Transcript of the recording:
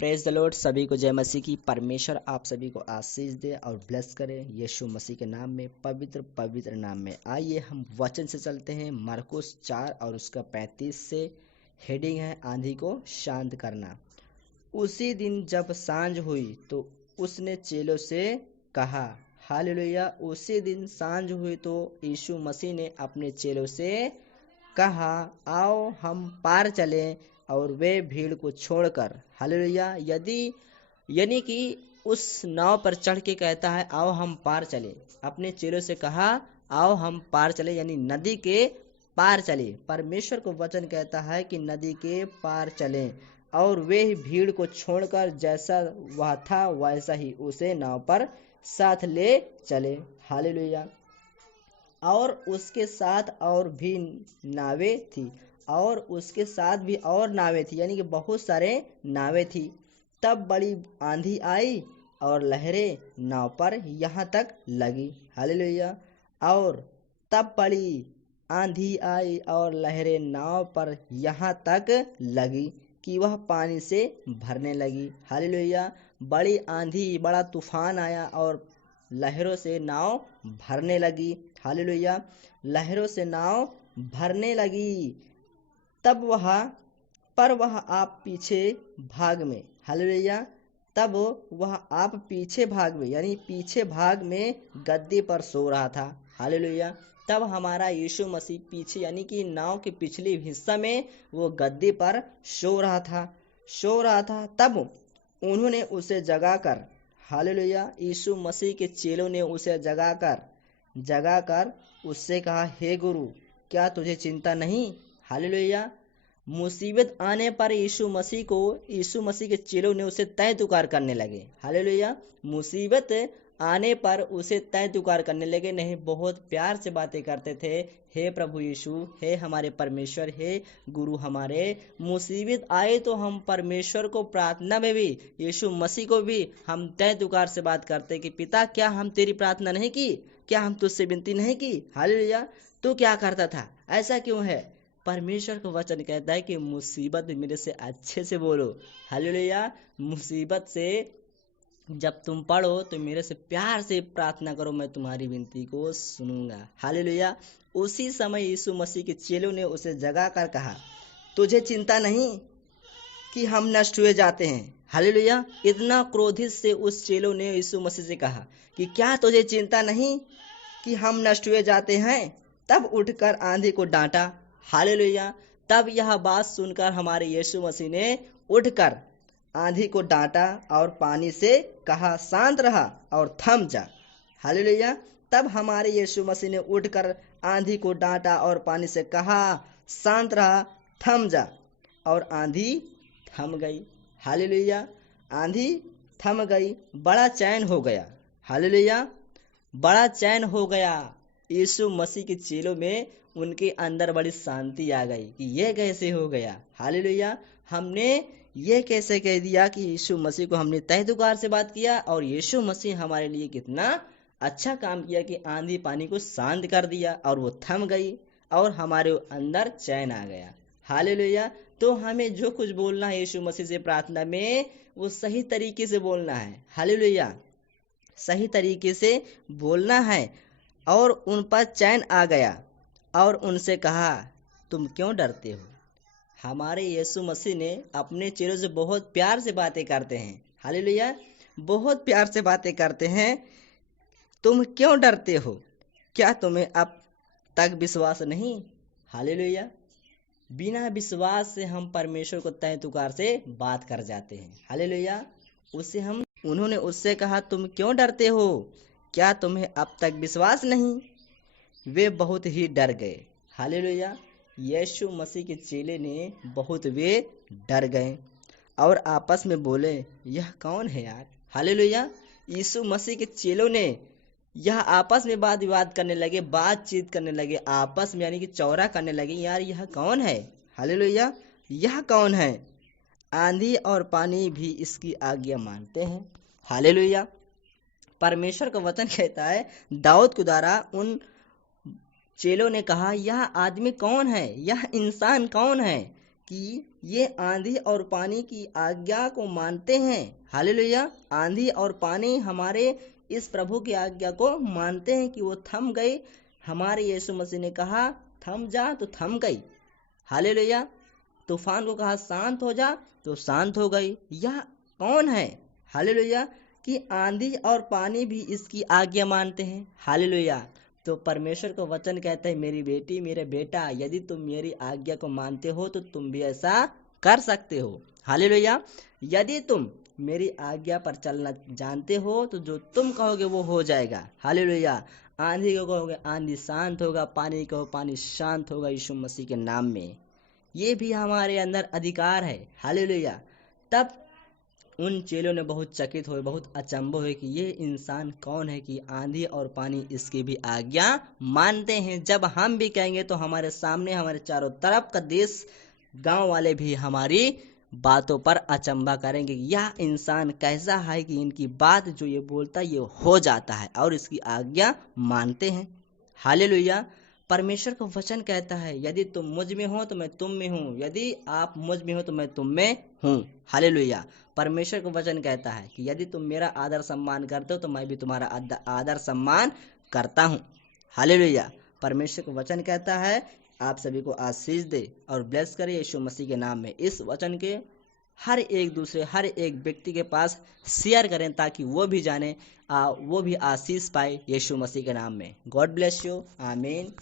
Praise the Lord. सभी को जय मसीह की। परमेश्वर आप सभी को आशीष दे और ब्लेस करे यीशु मसीह के नाम में, पवित्र पवित्र नाम में। आइए हम वचन से चलते हैं। मरकुस 4 और उसका 35 से। हेडिंग है आंधी को शांत करना। उसी दिन जब सांझ हुई तो उसने चेलों से कहा, हालेलुया। उसी दिन सांझ हुई तो यीशु मसीह ने अपने चेलों से कहा, आओ हम पार चलें। और वे भीड़ को छोड़कर, हालेलुया, यदि यानी कि उस नाव पर चढ़ के कहता है आओ हम पार चले। अपने चेलों से कहा आओ हम पार चले, यानी नदी के पार चले। परमेश्वर को वचन कहता है कि नदी के पार चलें। और वे भीड़ को छोड़कर जैसा वह था वैसा ही उसे नाव पर साथ ले चले। हालेलुया। और उसके साथ और भी नावें थी, और उसके साथ भी और नावें थी, यानी कि बहुत सारे नावें थी। तब बड़ी आंधी आई और लहरें नाव पर यहाँ तक लगी। हालेलुया। और तब बड़ी आंधी आई और लहरें नाव पर यहाँ तक लगी कि वह पानी से भरने लगी। हालेलुया। बड़ी आंधी, बड़ा तूफान आया और लहरों से नाव भरने लगी। हालेलुया। लहरों से नाव भरने लगी। तब वह आप पीछे भाग में, हालेलुया, तब वह आप पीछे भाग में, यानी पीछे भाग में गद्दे पर सो रहा था। हालेलुया। तब हमारा यीशु मसीह पीछे, यानी कि नाव के पिछले हिस्सा में वो गद्दे पर सो रहा था। तब उन्होंने उसे जगाकर, हालेलुया, यीशु मसीह के चेलों ने उसे जगाकर उससे कहा, हे गुरु, क्या तुझे चिंता नहीं? हालेलुया। मुसीबत आने पर यीशु मसीह के चेलों ने उसे तय तुकार करने लगे। हालेलुया। मुसीबत आने पर उसे तय तुकार करने लगे, नहीं, बहुत प्यार से बातें करते थे। हे प्रभु यीशु, हे हमारे परमेश्वर, हे गुरु हमारे। मुसीबत आए तो हम परमेश्वर को प्रार्थना में भी, यीशु मसीह को भी हम तय तुकार से बात करते कि पिता, क्या हम तेरी प्रार्थना नहीं की? क्या हम तुझसे विनती नहीं की? हालेलुया। तो क्या करता था? ऐसा क्यों है? परमेश्वर का वचन कहता है कि मुसीबत मेरे से अच्छे से बोलो। हालेलुया। मुसीबत से जब तुम पढ़ो तो मेरे से प्यार से प्रार्थना करो, मैं तुम्हारी विनती को सुनूंगा। हालेलुया। उसी समय यीशु मसीह के चेलों ने उसे जगा कर कहा, तुझे चिंता नहीं कि हम नष्ट हुए जाते हैं? हालेलुया। इतना क्रोधित से उस चेलों ने यीशु मसीह से कहा कि क्या तुझे चिंता नहीं कि हम नष्ट हुए जाते हैं? तब उठकर आंधी को डांटा। हालेलुया। तब यह बात सुनकर हमारे यीशु मसीह ने उठकर आंधी को डांटा और पानी से कहा, शांत रहा और थम जा। हालेलुया। तब हमारे यीशु मसीह ने उठकर आंधी को डांटा और पानी से कहा, शांत रहा, थम जा। और आंधी थम गई। हालेलुया। आंधी थम गई, बड़ा चैन हो गया। हालेलुया। बड़ा चैन हो गया। यीशु मसीह के चेलों में, उनके अंदर बड़ी शांति आ गई कि यह कैसे हो गया। हालेलुया। हमने ये कैसे कह दिया कि यीशु मसीह को हमने तहे दुकार से बात किया, और यीशु मसीह हमारे लिए कितना अच्छा काम किया कि आंधी पानी को शांत कर दिया और वो थम गई और हमारे अंदर चैन आ गया। हालेलुया। तो हमें जो कुछ बोलना है यीशु मसीह से प्रार्थना में, वो सही तरीके से बोलना है। हालेलुया। सही तरीके से बोलना है। और उन पर चैन आ गया और उनसे कहा, तुम क्यों डरते हो? हमारे यीशु मसीह ने अपने चेलों से बहुत प्यार से बातें करते हैं। हालेलुया। बहुत प्यार से बातें करते हैं। तुम क्यों डरते हो? क्या तुम्हें अब तक विश्वास नहीं? हालेलुया। बिना विश्वास से हम परमेश्वर को तय तुकार से बात कर जाते हैं। हालेलुया। उन्होंने उससे कहा, तुम क्यों डरते हो? क्या तुम्हें अब तक विश्वास नहीं? वे बहुत ही डर गए। हालेलुया। यीशु मसीह के चेले ने वे डर गए और आपस में बोले, यह कौन है यार? हालेलुया। यीशु मसीह के चेलों ने यह आपस में वाद विवाद करने लगे, बातचीत करने लगे आपस में, यानी कि चौरा करने लगे, यार यह कौन है? हालेलुया। यह कौन है? आंधी और पानी भी इसकी आज्ञा मानते हैं। हालेलुया। परमेश्वर का वचन कहता है, दाऊद के द्वारा उन चेलों ने कहा, यह आदमी कौन है? यह इंसान कौन है कि ये आंधी और पानी की आज्ञा को मानते हैं। हालेलुया। आंधी और पानी हमारे इस प्रभु की आज्ञा को मानते हैं कि वो थम गए। हमारे यीशु मसीह ने कहा थम जा तो थम गई। हालेलुया। तूफान को कहा शांत हो जा तो शांत हो गई। यह कौन है? हालेलुया। कि आंधी और पानी भी इसकी आज्ञा मानते हैं। हालेलुया। तो परमेश्वर का वचन कहता है, मेरी बेटी मेरे बेटा, यदि तुम मेरी आज्ञा को मानते हो तो तुम भी ऐसा कर सकते हो। हालेलुया। यदि तुम मेरी आज्ञा पर चलना जानते हो तो जो तुम कहोगे वो हो जाएगा। हालेलुया। आंधी को कहोगे आंधी शांत होगा, पानी कहो पानी शांत होगा, यीशु मसीह के नाम में। ये भी हमारे अंदर अधिकार है। हालेलुया। तब उन चेलों ने बहुत चकित हुए, बहुत अचंभव हुए कि ये इंसान कौन है कि आंधी और पानी इसकी भी आज्ञा मानते हैं। जब हम भी कहेंगे तो हमारे सामने, हमारे चारों तरफ का देश, गांव वाले भी हमारी बातों पर अचंभा करेंगे। यह इंसान कैसा है कि इनकी बात जो ये बोलता है ये हो जाता है और इसकी आज्ञा मानते हैं। हालेलुया। परमेश्वर का वचन कहता है, यदि तुम मुझ में हो तो मैं तुम में हूँ, यदि आप मुझ में हो तो मैं तुम में हूँ। हालेलुया। परमेश्वर का वचन कहता है कि यदि तुम मेरा आदर सम्मान करते हो तो मैं भी तुम्हारा आदर सम्मान करता हूँ। हालेलुया। परमेश्वर का वचन कहता है आप सभी को आशीष दे और ब्लेस करे यीशु मसीह के नाम में। इस वचन के हर एक व्यक्ति के पास शेयर करें ताकि वो भी जाने, वो भी आशीष पाए यीशु मसीह के नाम में। God bless you. आमीन।